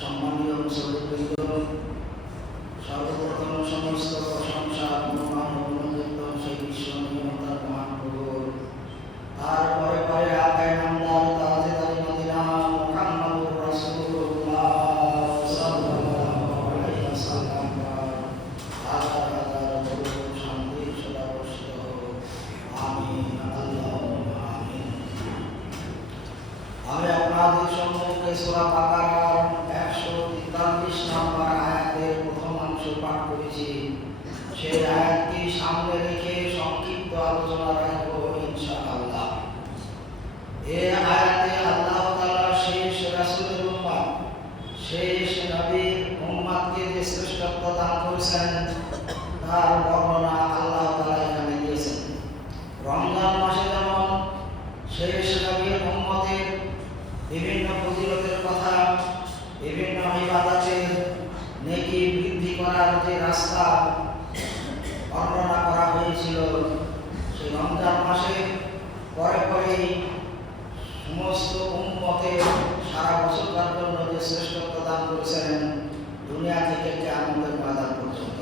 সম্মানীয় মুসলিমবৃন্দ, সর্বপ্রথম সমস্ত প্রশংসা সেই বিশ্ব নিয়মতার মহান প্রভুর, তারপরে পরে আকায় নামদার তাজেদারি মদিনা মুহাম্মদুর রাসূলুল্লাহ সাল্লাল্লাহু আলাইহি ওয়াসাল্লাম হাজার হাজার দরুদ শান্তি সদা বর্ষিত হোক। আমিন, আল্লাহুম্মা আমিন। আমি আপনাদের সম্মুখে সূরা বাকারার 143 নম্বর আয়াতের প্রথম অংশ পাঠ করেছি। সেই আয়াতটি সামনে রেখে সংক্ষিপ্ত আলোচনা রাখব ইনশাআল্লাহ। এই আয়াতে আল্লাহ তাআলা শেষ রাসূলের উম্মত, শেষ নবীর উম্মতকে যে শ্রেষ্ঠত্ব দান করেছেন তার বর্ণনা আল্লাহ তাআলা এখানে দিয়েছেন। রমজান মাসে যেমন শেষ নবীর উম্মতের বিভিন্ন ফজিলতের কথা, বিভিন্ন ইবাদতের নেকি বৃদ্ধি করার যে রাস্তা বর্ণনা করা হয়েছিল, সেই রমজান মাসে পরে পরে সমস্ত উম্মতের সারা বছরকার জন্য যে শ্রেষ্ঠত্ব দান করেছেন দুনিয়া থেকে কিয়ামতের ময়দান পর্যন্ত।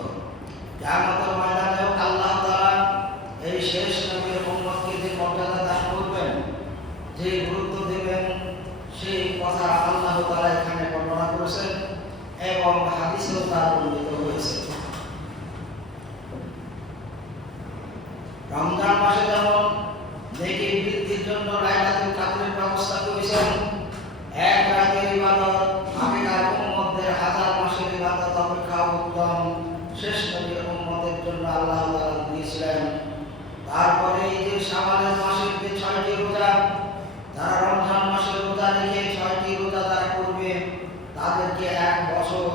কিয়ামতের ময়দানেও আল্লাহ তাআলা এই শেষ নবীর উম্মতকে যে মর্যাদা দান করবেন, যে গুরুত্ব দেবেন, সেই কথা আল্লাহ তাআলা এখানে বর্ণনা করেছেন এবং হাদিসেও তা উল্লেখ হয়েছে। রমজান মাসে যেমন নেকি বৃদ্ধির জন্য লাইলাতুল কদরের ব্যবস্থা করেছেন, এক রাতের ইবাদত আগেকার উম্মতদের হাজার মাসের ইবাদত অপেক্ষা উত্তম শেষ নবীর উম্মতের জন্য আল্লাহ তাআলা দিয়েছিলেন। তারপরে এই যে শাওয়ালের মাসের যে 6টি রোজা, যারা রমজান মাসে রোজা রেখে 6টি রোজা তারা করবে, তাদেরকে 1 বছর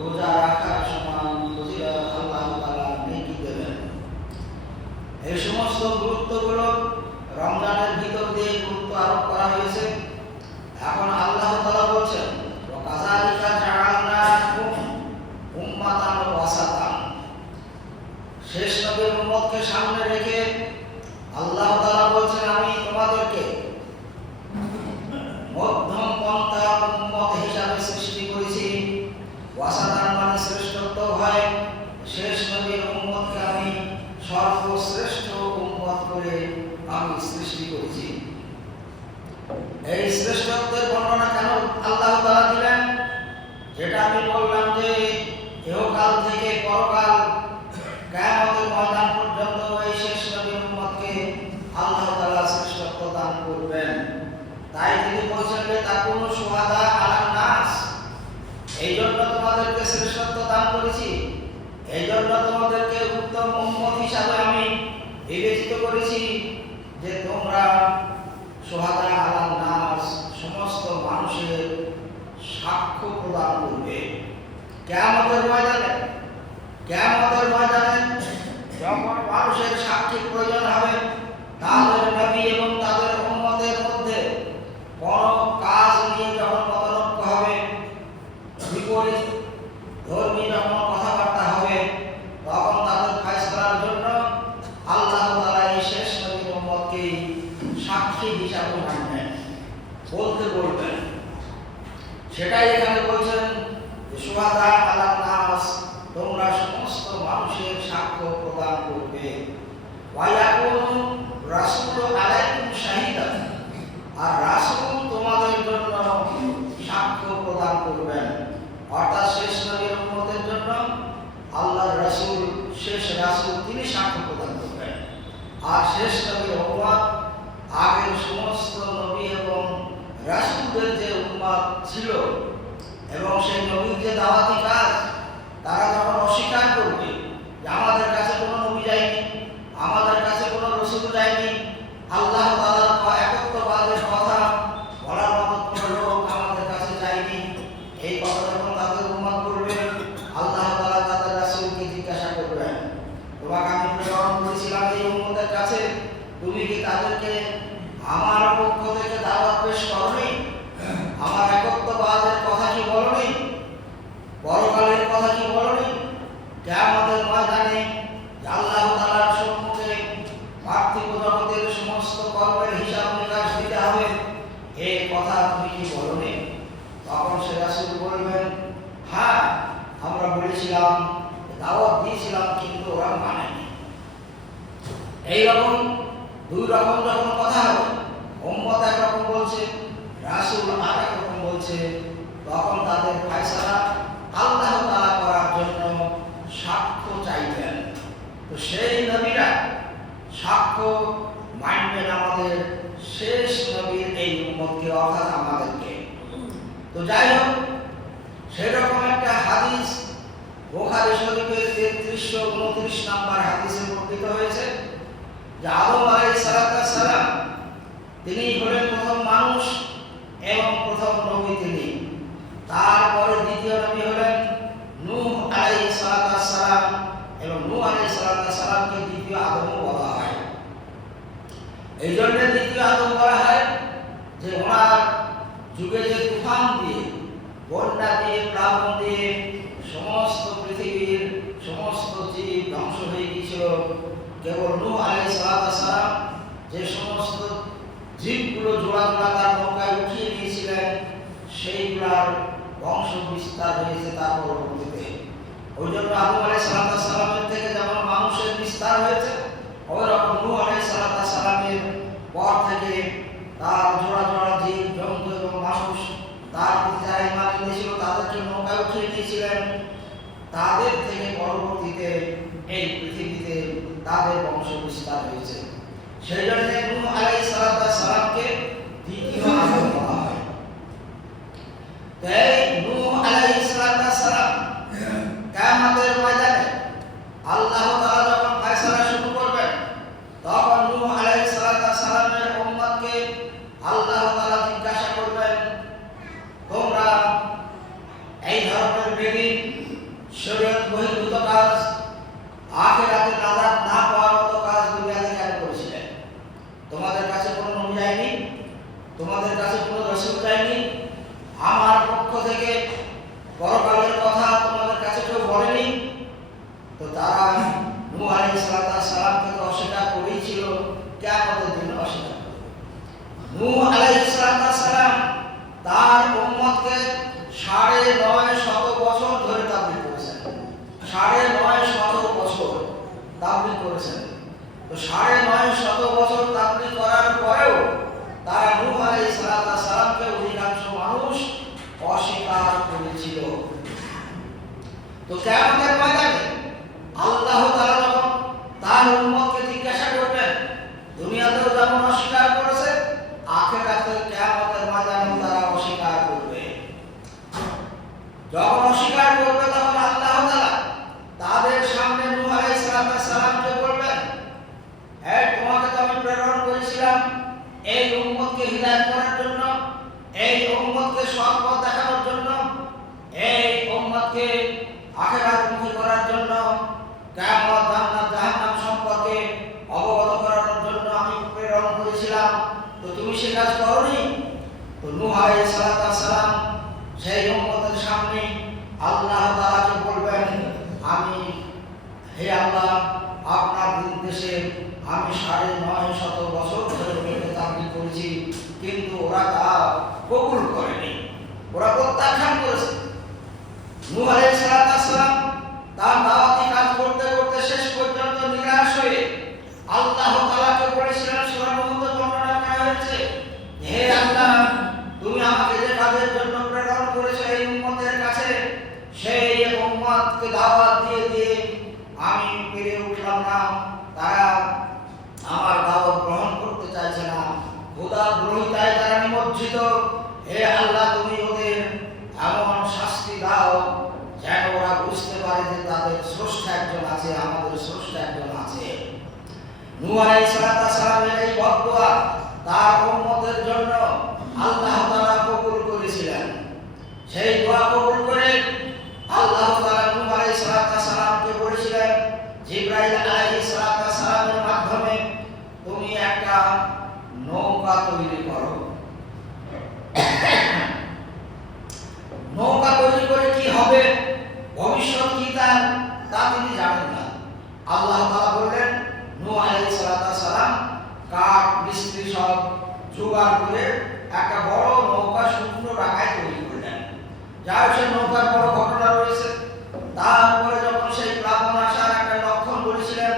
রোজা রাখার সমান ফজিলত আল্লাহ তাআলা নেকি দেবেন। এই সমস্ত গুরুত্বগুলো রমজানের ভিতর দিয়ে গুরুত্ব আরোপ করা হয়েছে। এখন আল্লাহ তাআলা বলছেন, ওয়া কাযালিকা জাআলনাকুম উম্মাতান ওয়াসাতান। শেষ নবীর উম্মতকে সামনে রেখে আল্লাহ তাআলা বলছেন, আমি তোমাদেরকে মধ্যম পন্থা উম্মত হিসাবে সৃষ্টি করেছি। ওয়াসাতান মানে শ্রেষ্ঠত্ব হয়। শেষ নবীর উম্মতকে আমি সর্বশ্রেষ্ঠ উম্মত করে আমি সৃষ্টি করেছি। এই শ্রেষ্ঠত্বের বর্ণনা কেন আল্লাহ তাআলা দিলেন? যেটা আমি বললাম যে ইহকাল থেকে পরকাল কিয়ামতের ময়দান পর্যন্ত এই শেষ নবীর উম্মতকে আল্লাহ তাআলা শ্রেষ্ঠত্ব দান করবেন। তাই তিনি বলছেন যে তাকুনু শুহাদা আলান নাস, এই জন্য তোমাদেরকে শ্রেষ্ঠত্ব দান করেছি, এই জন্য তোমাদেরকে উত্তম উম্মত হিসাবে আমি বিবেচিত করেছি যে তোমরা শুহাদা আলান নাস, সমস্ত মানুষের সাক্ষ্য প্রদান করবে কিয়ামতের ময়দানে। কিয়ামতের ময়দানে যখন মানুষের সাক্ষী প্রয়োজন হবে, তাদের নবী এবং তাদের উম্মতের মধ্যে কোন কাজ নিয়ে যখন মতানৈক্য হবে, বিপরীত ধর্মী যখন কথাবার্তা হবে, তখন তাদের ফয়সালার জন্য আল্লাহ তাআলা এই শেষ নবীর উম্মতকে সাক্ষী হিসাবে মানবেন, বলতে বলবেন। সেটাই এখানে বলছেন যে শুহাদা আলান নাস, তোমরা সমস্ত মানুষের সাক্ষ্য প্রদান করবে। ওয়া ইয়াকুনু রাসূলু আলাইকুম শাহিদা, আর রাসূল তোমাদের জন্য সাক্ষ্য প্রদান করবেন। অর্থাৎ শেষ নবীর উম্মতের জন্য আল্লাহর রাসূল, শেষ রাসূল, তিনি সাক্ষ্য প্রদান করবেন। আর শেষ নবীর উম্মত আগের সমস্ত নবী এবং রাসূলদের যে উম্মত ছিল এবং সেই নবীর যে দাওয়াতি কাজ, তারা যখন অস্বীকার করবে যে আমাদের কাছে কোনো নবী যায়নি, আমাদের কাছে কোনো রাসূল যায়নি, আল্লাহ তাআলার একত্ববাদের কথা বলার মতো কোনো লোক আমাদের কাছে যায়নি, এই কথা যখন তাদের উম্মত করবে, আল্লাহ তাআলা তাদের রাসূলকে জিজ্ঞাসা করবেন, তোমাকে আমি প্রেরণ করেছিলাম এই উম্মতের কাছে, তুমি কি তাদেরকে আমার পক্ষ থেকে দাওয়াত পেশ করোনি? আমার একত্ববাদের কথা কি বলোনি? পরকালের কথা কি বলোনি? কিয়ামতের ময়দানে আল্লাহ তাআলার সম্মুখে পার্থিব জগতের সমস্ত কর্মের হিসাব নিকাশ দিতে হবে, এই কথা তুমি কি বলোনি? তখন সে রাসূল বলবেন, হ্যাঁ আমরা বলেছিলাম, দাওয়াত দিয়েছিলাম, কিন্তু ওরা মানেনি। এইরকম দুই রকম যখন কথা হবে, উম্মত একরকম বলছে, রাসূল আর একরকম বলছে, তখন তাদের ফয়সালা আল্লাহ তাআলা করার জন্য সাক্ষ্য চাইবেন। তো সেই নবীরা সাক্ষ্য মানবেন আমাদের শেষ নবীর এই উম্মতকে, অর্থাৎ আমাদেরকে। তো যাই হোক, সেরকম একটা হাদিস বুখারী শরীফের 3329 নম্বর হাদিসে বর্ণিত হয়েছে যে আদম আলাইহিস সালাম তিনি হলেন প্রথম মানুষ এবং প্রথম নবী তিনি। তারপরে দ্বিতীয় নবী হলেন নূহ আলাইহিস সালাম, এবং নূহ আলাইহিস সালামকে দ্বিতীয় আদম বলা হয়। এই জন্য দ্বিতীয় আদম বলা হয় যে ওনার যুগে যে তুফান দিয়ে, বন্যা দিয়ে, প্লাবন দিয়ে সমস্ত পৃথিবীর সমস্ত জীব ধ্বংস হয়ে গিয়েছিল, কেবল নূহ আলাইহিস সালাম যে সমস্ত জীবগুলো জোড়া জোড়া তার নৌকায় উঠিয়ে নিয়েছিলেন, সেইগুলার বংশ বিস্তার হয়েছে তার পরবর্তীতে। ওই জন্য আদম আলাইহিস সালামের থেকে যেমন মানুষের বিস্তার হয়েছে, ওই রকম নূহ আলাইহিস সালামের পর থেকে তার জোড়া জোড়া জীব জন্তু এবং মানুষ, তার প্রতি যারা ঈমান এনেছিল তাদেরকে নৌকায় উঠিয়ে নিয়েছিলেন, তাদের থেকে পরবর্তীতে এই পৃথিবীতে তাদের বংশ বিস্তার হয়েছে। সেই জন্য নূহ আলাইহিস সালামকে দ্বিতীয় আদম বলা হয়। তাই নূহ আলাইহিস সালাম কিয়ামতের ময়দানে আল্লাহ তাআলা যখন ফয়সালা শুরু করবেন, তখন নূহ আলাইহিস সালামের উম্মতকে আল্লাহ তাআলা জিজ্ঞাসা করবেন, তোমরা এই ধরনের বেদিন শরীয়ত বহির্ভূত কাজ, আখিরাতে নাজাত না পাওয়ার মতো কাজ দুনিয়াতে কেন করেছিলে? তোমাদের কাছে কোনো নবী যায়নি, তোমাদের কাছে কোনো রাসূল যায়নি, আমার পক্ষ থেকে পরকালের কথা তোমাদের কাছে কেউ বলেনি। তো তারা নূহ আলাইহিস সালামকে তো অস্বীকার করেছিল, কিয়ামতের দিন অস্বীকার করবে। নূহ আলাইহিস সালাম তার উম্মতকে ৯৫০ বছর ধরে তাবলীগ করেছেন, ৯৫০ বছর তাবলীগ করেছেন। তো ৯৫০ বছর তাবলীগ করার পরেও তারা নূহ আলাইহিস সালামকে অধিকাংশ মানুষ অস্বীকার করেছিল। তো কিয়ামতের ময়দানে আল্লাহ তাআলা যখন তার উম্মতকে জিজ্ঞাসা করবেন, দুনিয়াতেও যেমন অস্বীকার করেছে, আখিরাতে কিয়ামতের ময়দানে তারা অস্বীকার করবে। যখন অস্বীকার করবে, তখন আল্লাহ তাআলা তাদের সামনে নূহ আলাইহিস সালামকে বলবেন, হ্যাঁ তোমাকে তো আমি প্রেরণ করেছিলাম এই উম্মতকে হিদায়াত করার জন্য, এই উম্মতকে সৎ পথ দেখানোর জন্য, এই উম্মতকে আখিরাতমুখী করার জন্য, কিয়ামত জান্নাত জাহান্নাম সম্পর্কে অবগত করানোর জন্য আমি প্রেরণ করেছিলাম। তো তুমি সে কাজ করোনি। তো নূহ আলাইহিস সালাম সেই উম্মতের সামনে আল্লাহ তাআলাকে বলবেন, আমি হে আল্লাহ, আপনার নির্দেশে আমি ৯৫০ বছর ধরে তাবলীগ করেছি, কিন্তু ওরা তা কবুল করেনি, ওরা প্রত্যাখ্যান করেছে। নূহ আলাইহিস সালাম তার দাওয়াতি কাজ করতে করতে শেষ পর্যন্ত নিরাশ হয়ে আল্লাহ তাআলাকে বলেছিলেন, সূরা নূহতে বর্ণনা করা হয়েছে, হে আল্লাহ, তুমি আমাকে যে কাজের জন্য প্রেরণ করেছো এই উম্মতের কাছে, সেই উম্মতকে দাওয়াত দিয়ে দিয়ে আমি পেরে উঠলাম না, তারা আমার দাওয়াত গ্রহণ করতে চাইছে না, খোদা দ্রোহিতায় তারা নিমজ্জিত। হে আল্লাহ, তুমি ওদের এমন শাস্তি দাও যেন ওরা বুঝতে পারে যে তাদের স্রষ্টা একজন আছে, আমাদের স্রষ্টা একজন আছে। নূহ আলাইহিস সালামের এই বদদুয়া তার উম্মতের জন্য আল্লাহ তাআলা কবুল করেছিলেন। সেই দোয়া কবুল করে আল্লাহ তাআলা নূহ আলাইহিস সালামকে বলেছিলেন, জিবরাইল আলাইহিস সালামের মাধ্যমে তুমি একটা নৌকা তৈরি করো। নৌকা তৈরি করে কি হবে, ভবিষ্যৎ কি তা তিনি জানেন না। আল্লাহ তাআলা বললেন, নূহ আলাইহিস সালাম কাঠ মিস্ত্রি সব জোগাড় করে একটা বড় নৌকা শুকনো ঢাকায় তৈরি করলেন। যার সে নৌকার বড় ঘটনা রয়েছে। তারপরে যখন সেই প্লাবন আসার একটা লক্ষণ বলেছিলেন,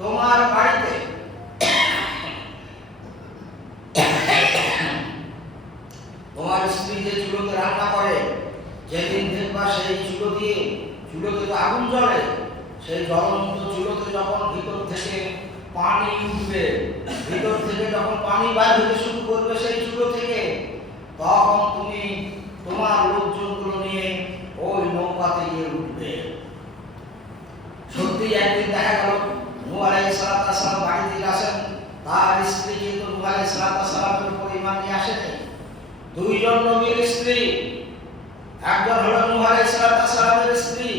তোমার বাড়িতে তোমার স্ত্রী যে চুলোতে রান্না করে, যেদিন দেখবা সেই চুলোতে তো আগুন জ্বলে, সেই জ্বলন্ত চুলোতে যখন ভিতর থেকে পানি উঠবে, ভিতর থেকে যখন পানি বাইর হতে শুরু করবে সেই চুলো থেকে, তখন তুমি তোমার লোকজনগুলো নিয়ে ওই নৌকাতে গিয়ে উঠবে। সত্যি একদিন দেখা গেল নূহ আলাইহিস সালাম বাড়িতে গেছেন, তার স্ত্রী কিন্তু নূহ আলাইহিস সালামের উপর ঈমান নিয়ে আসেনি। দুইজন নবীর স্ত্রী, একজন হলো নূহ আলাইহিস সালামের স্ত্রী,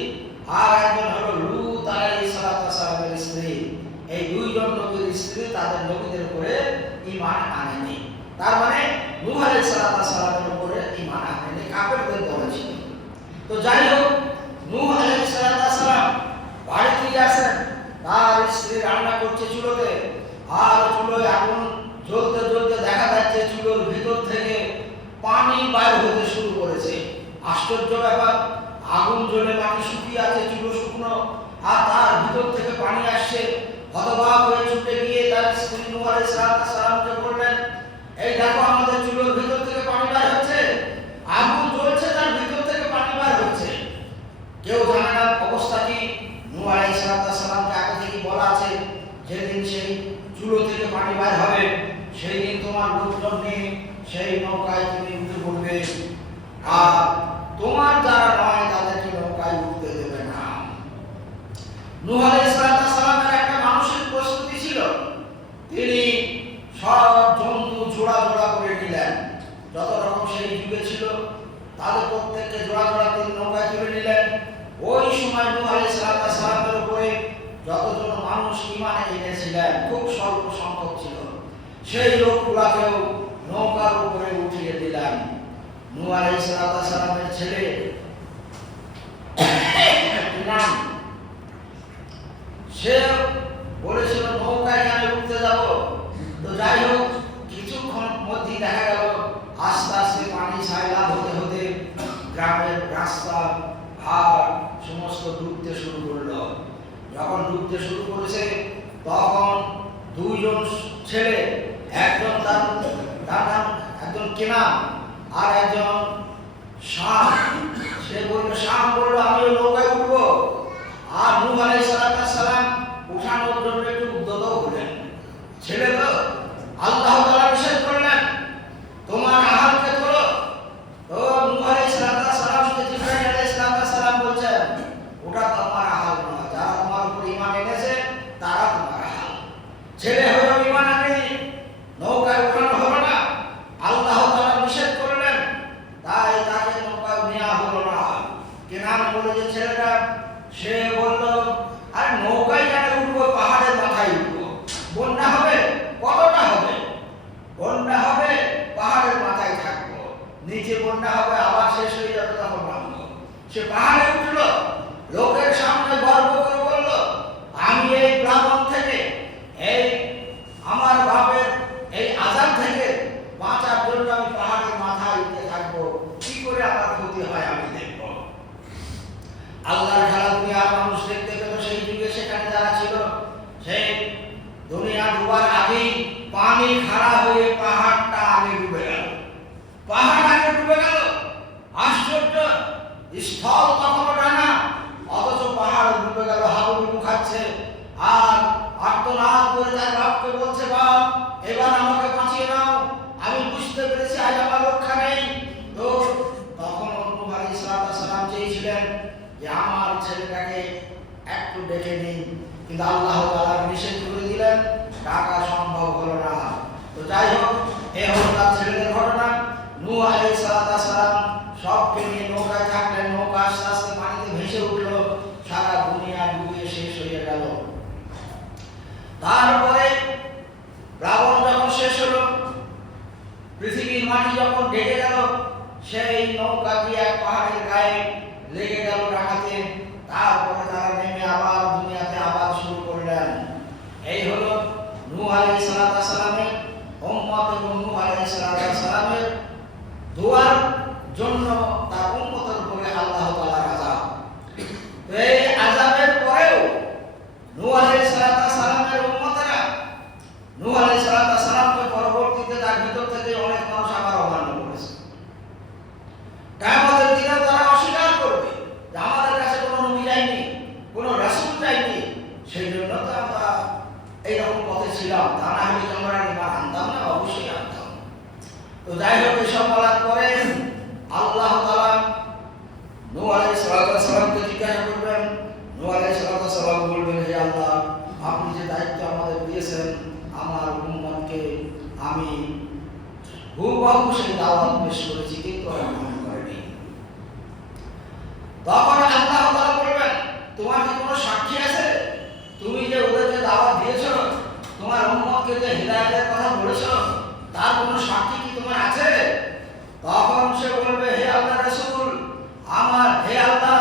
আর একজন হলো লূত আলাইহিস সালামের স্ত্রী। এই দুইজন নবীর স্ত্রী তাদের নবীদের উপরে ঈমান আনেনি। তার মানে নূহ আলাইহিস সালামের উপরে ঈমান আনেনি, কাফেরদের দলে ছিল। তো যাই হোক, নূহ আলাইহিস সালাম বাড়িতে গেছেন, তার স্ত্রী রান্না করছে চুলোতে, আর চুলোয় আগুন জ্বলতে জ্বলতে দেখা যাচ্ছে চুলোর ভিতর থেকে পানি বাইর হতে শুরু করেছে। আশ্চর্য ব্যাপার, আগুন জ্বলে মাটি শুকিয়ে আছে, চুলো শুকনো, আর তার ভিতর থেকে পানি আসছে। হতবাক হয়ে ছুটে গিয়ে তার স্ত্রী নূহ আলাইহিস সালামকে বললেন, এই দেখো আমাদের চুলোর ভিতর থেকে পানি বাইর হচ্ছে, আগুন জ্বলছে, তার ভিতর থেকে পানি বাইর হচ্ছে। কেউ জানে না অবস্থা কি। নূহ আলাইহিস সালামকে আগে থেকে বলা আছে, যেদিন সেই চুলো থেকে পানি বাইর হবে সেই দিন তোমার লোকজন নিয়ে সেই নৌকায় তুমি উঠে পড়বে, আর তোমার যারা নয় তাদেরকে নৌকায় উঠতে দেবে না। নূহ আলাইহিস সালামের একটা মানসিক প্রস্তুতি ছিল। তিনি সব জন্তু জোড়া জোড়া করে নিলেন, যত রকম সেই যুগে ছিল তাদের প্রত্যেককে জোড়া জোড়া তিনি নৌকায় তুলে নিলেন। ওই সময় নূহ আলাইহিস সালামের উপরে যতজন মানুষ ঈমান এনেছিলেন খুব স্বল্প সংখ্যক ছিল, সেই লোকগুলাকেও নৌকার উপরে উঠিয়ে দিলেন। নূহ আলাইহিস সালামের ছেলে নাম, সে বলেছিল নৌকায় কেন উঠতে যাব। তো যাই হোক, কিছুক্ষণ মধ্যে দেখা গেল আস্তে আস্তে পানি সাইলাব হতে হতে গ্রামের রাস্তা আর সমস্ত ডুবতে শুরু করলো। যখন ডুবতে শুরু করেছে তখন দুইজন ছেলে, একজন তার নাম একজন কেনান আর একজন শাম, সে বলল, শাম বলল আমি ওই নৌকায় উঠবো। আর নূহ আলাইহিস সালাম উঠানোর জন্য একটু উদ্যত হলেন। ছেলে তো আল্লাহ তাআলা নিষেধ করলেন, তোমার আহালকে তোলো। তো নূহ আলাইহিস সালামকে জিবরাইল আলাইহিস সালাম বলছেন, ওটা তোমার আহাল নয়, যারা তোমার উপর ঈমান এনেছে তারা তোমার আহাল। ছেলে হয়েও ঈমান আনেনি, নৌকায় উঠানো হলো না, আল্লাহ তাআলা নিষেধ করলেন, তাই তাকে নৌকায় নেওয়া হলো না। কেনান বলে যে ছেলেটা, সে বলল, আরে নৌকায় কেন উঠবো, পাহাড়ের মাথায় উঠবো, বন্যা হবে, কতটা হবে, বন্যা হবে পাহাড়ের মাথায় থাকবো, নিচে বন্যা হবে আবার শেষ হয়ে যাবে, তখন নামবো। সে পাহাড়ে উঠলো, লোকের সামনে গর্ব করে বলল, আমি এই প্লাবন থেকে, এই আমার বাপের এই আযাব থেকে বাঁচার জন্য আমি পাহাড়ের মাথায় উঠে থাকবো, কি করে আমার ক্ষতি হয় আমি দেখবো। আল্লাহর খেলা দুনিয়ার মানুষ দেখতে পেল সেই যুগে, সেখানে যারা ছিল, সেই দুনিয়া ডুবার আগেই পানি খাড়া হয়ে পাহাড়টা আগে ডুবে গেল, পাহাড় আগে ডুবে গেল। আশ্চর্য, স্থল তখনও ডানা, অথচ পাহাড় ডুবে গেল, হাবুডুবু খাচ্ছে, আর আর্তনাদ করে তার বাপকে বলছে, বাপ এবার আমাকে বাঁচিয়ে নাও, আমি বুঝতে পেরেছি আজ আমার রক্ষা নেই। তো তখন নূহ আলাইহিস সালাম চেয়েছিলেন যে আমার ছেলেটাকে একটু ডেকে নিন, কিন্তু আল্লাহ তাআলা নিষেধ করে দিলেন, ডাকা সম্ভব হলো না। তো যাই হোক, এই হলো তার ছেলেদের ঘটনা। নূহ আলাইহিস সালাম সবকে নিয়ে নৌকায় থাকলেন, নৌকা আস্তে আস্তে পানিতে ভেসে উঠলো, সারা দুনিয়া ডুবে শেষ হয়ে গেল। তারপরে প্লাবন যখন শেষ হলো, পৃথিবীর মাটি যখন ঢেকে গেল, সেই নৌকা দিয়ে এক পাহাড়ের গায়ে লেগে গেল ডাকাতে। তারপরে তারা নেমে আবার দুনিয়াতে আবার শুরু করলেন। এই হলো নূহ আলাইহিস সালামের উম্মত এবং নূহ আলাইহিস সালামের দোয়ার জন্য তার উম্মতের তা না হলে তোমরা ইমান আনতাম না? অবশ্যই আনতাম। তো যাই হোক, এসব বলার পরে আল্লাহ তাআলা নূহ আলাইহিস সালামকে জিজ্ঞাসা করবেন। নূহ আলাইহিস সালাম বলবেন, হে আল্লাহ, আপনি যে দায়িত্ব আমাদের দিয়েছেন, আমার উম্মতকে আমি হুবহু সেই দাওয়াত পেশ করেছি, কিন্তু ওরা গ্রহণ করেনি। তখন আল্লাহ তাআলা বলবেন, তোমার কি কোনো সাক্ষী আছে? তুমি যে ওদেরকে দাওয়াত দিয়েছো, তোমার উম্মতকে যে হিদায়াতের কথা বলেছো, তার কোনো সাক্ষী কি তোমার আছে? তখন সে বলবে, হে আল্লাহ রাসূল, হে আল্লাহ,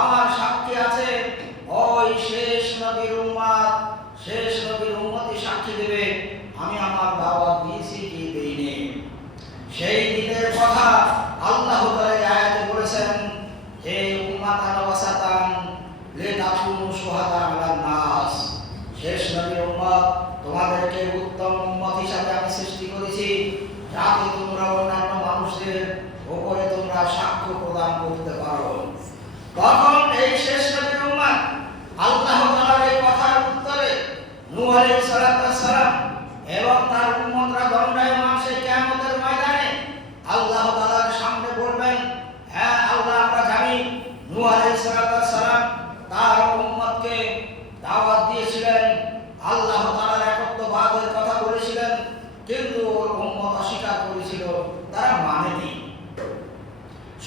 আমার সাক্ষী আছে। ওই শেষ নবীর উম্মতই সাক্ষী দেবে আমি আমার দাওয়াত দিয়েছি কি দেইনি। সেই দিনের কথা আল্লাহ তাআলা এই আয়াতে বলেছেন, হে উম্মাতান ওয়াসাতান লিতাকুনু শুহাদা আলান নাস। শেষ নবীর উম্মত, তোমাদেরকে উত্তম উম্মত হিসাবে আমি সৃষ্টি করেছি, যাতে তোমরা অন্যান্য মানুষদের উপরে তোমরা সাক্ষ্য প্রদান করতে পারো। তখন এই শেষ নবীর উম্মত আল্লাহ তাআলার এই কথার উত্তরে নূহ আলাইহিস সালাম এবং তার উম্মতরা দণ্ডায়মান সেই কিয়ামতের ময়দানে আল্লাহ তাআলার সামনে বলবেন, হ্যাঁ আল্লাহ, আমরা জানি নূহ আলাইহিস সালাম তার উম্মতকে দাওয়াত দিয়েছিলেন, আল্লাহ তাআলার একত্ববাদের কথা বলেছিলেন, কিন্তু ওর উম্মত অস্বীকার করেছিল, তারা মানেনি।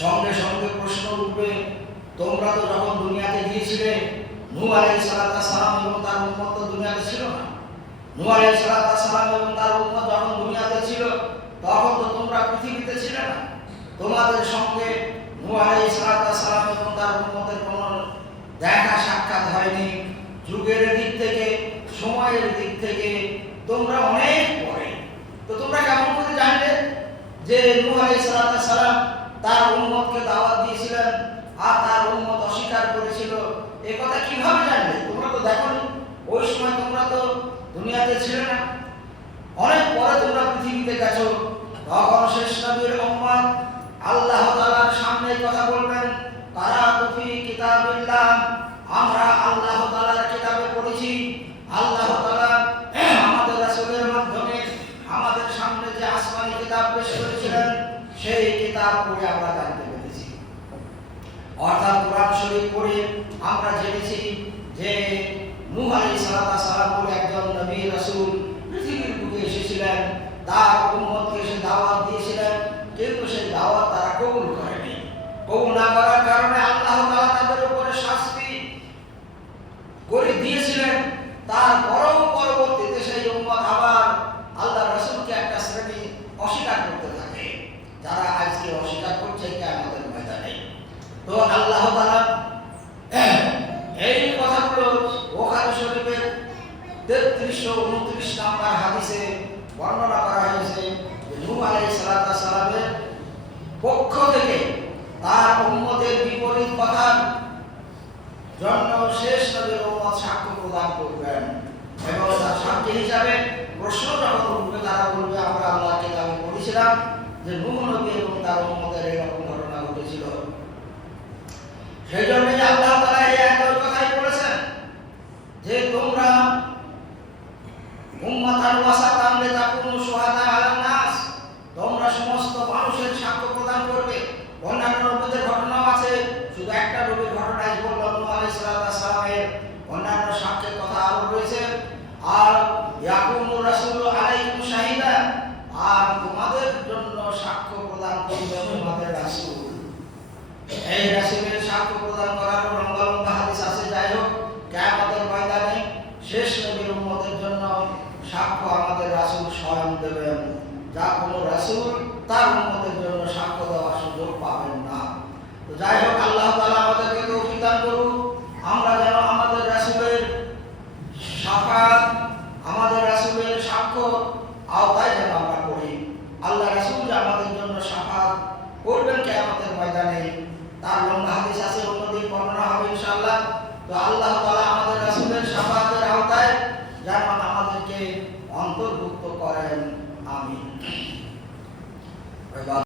সঙ্গে সঙ্গে প্রশ্ন উঠবে, তোমরা তো যখন দুনিয়াতে গিয়েছিলে, নূহ আলাইহিস সালাম এবং তার উম্মত তো দুনিয়াতে ছিল না। নূহ আলাইহিস সালাম এবং তার উম্মত যখন দুনিয়াতে ছিল, তখন তো তোমরা পৃথিবীতে ছিলে না। তোমাদের সঙ্গে নূহ আলাইহিস সালাম এবং তার উম্মতের কোনো দেখা সাক্ষাৎ হয়নি। যুগের দিক থেকে, সময়ের দিক থেকে তোমরা অনেক পরে। তো তোমরা কেমন করে জানলে যে নূহ আলাইহিস সালাম তার উম্মতকে দাওয়াত দিয়েছিলেন আর তার উম্মত অস্বীকার করেছিল? এই কথা কিভাবে জানলে? তোমরা তো দেখোনি, ওই সময় তোমরা তো দুনিয়াতে ছিলে না, অনেক পরে তোমরা পৃথিবীতে গেছো। তখন শেষ নবীর উম্মত আল্লাহ তাআলার সামনে কথা বলবেন, কারাতু ফি কিতাবিল্লাহ, আমরা আল্লাহ তাআলার কিতাবে পড়েছি, আল্লাহ তাআলা আমাদের রাসূলের মাধ্যমে আমাদের সামনে যে আসমানি কিতাব পেশ করেছিলেন, সেই কিতাব পড়ে আমরা জানতে পেরেছি। অর্থাৎ কোরআন শরীফ পড়ে আমরা জেনেছি যে নূহ আলাইহিস সালাম বলে একজন নবী রাসূল পৃথিবীর বুকে এসেছিলেন, তার উম্মতকে সে দাওয়াত দিয়েছিলেন, কিন্তু সেই দাওয়াত তারা কবুল করেনি। কবুল না করার কারণে আল্লাহ তাআলা তাদের উপরে শাস্তি করে দিয়েছিলেন। তারপরেও পরবর্তীতে সেই উম্মত আবার আল্লাহ রাসূলকে একটা শ্রেণী অস্বীকার করতে থাকে, যারা আজকে অস্বীকার করছে কিয়ামতের ময়দানে। তো আল্লাহ তাআলা এই কথাগুলো বুখারী শরীফের 3329 নম্বর হাদিসে বর্ণনা করা হয়েছে যে নূহ আলাইহিস সালামের পক্ষ থেকে তার উম্মতের বিপরীত কথার জন্য শেষ নবীর উম্মত সাক্ষ্য প্রদান করবেন, এবং তার সাক্ষী হিসাবে প্রশ্ন যখন উঠবে, তারা বলবে, আমরা আল্লাহর কিতাবে পড়েছিলাম যে নূহ নবী এবং তার উম্মতের এরকম ঘটনা ঘটেছিল। সেই জন্যই আল্লাহ তাআলা এই আয়াতের কথাই বলেছেন যে তোমরা উম্মাতান ওয়াসাতান লিতাকুনু শুহাদা আলান নাস, তোমরা সমস্ত মানুষের সাক্ষ্য প্রদান করবে। অন্যান্য নবীদের ঘটনাও আছে, শুধু একটা নবীর ঘটনাই বললাম নূহ আলাইহিস সালামের, অন্যান্য সাক্ষ্যের কথা আরো রয়েছে। আর ইয়াকুমু রাসূলু আলাইকুম শাহিদা, আর তোমাদের জন্য সাক্ষ্য প্রদান করবে তোমাদের রাসূল। এই রাসূলের সাক্ষ্য প্রদান করার লম্বা লম্বা হাদিস আছে। যাই হোক, কিয়ামতের ময়দানে শেষ নবীর উম্মতের জন্য সাক্ষ্য আমাদের রাসূল স্বয়ং দেবেন, যা কোনো রাসূল তার উম্মতের জন্য সাক্ষ্য দেওয়ার সুযোগ পাবেন না। তো যাই হোক, আল্লাহ তাআলা আমাদেরকে তৌফিক দান করুন, আমরা যেন আমাদের রাসূলের শাফাত, আমাদের রাসূলের সাক্ষ্য আওতায় যেন আমরা করি। আল্লাহ রাসূল যে আমাদের জন্য শাফাত করবেন কিয়ামতের ময়দানে, তার লম্বা হাদিস আছে, অন্যদিন বর্ণনা হবে ইনশাআল্লাহ। তো আল্লাহ তাআলা আমাদের রাসূল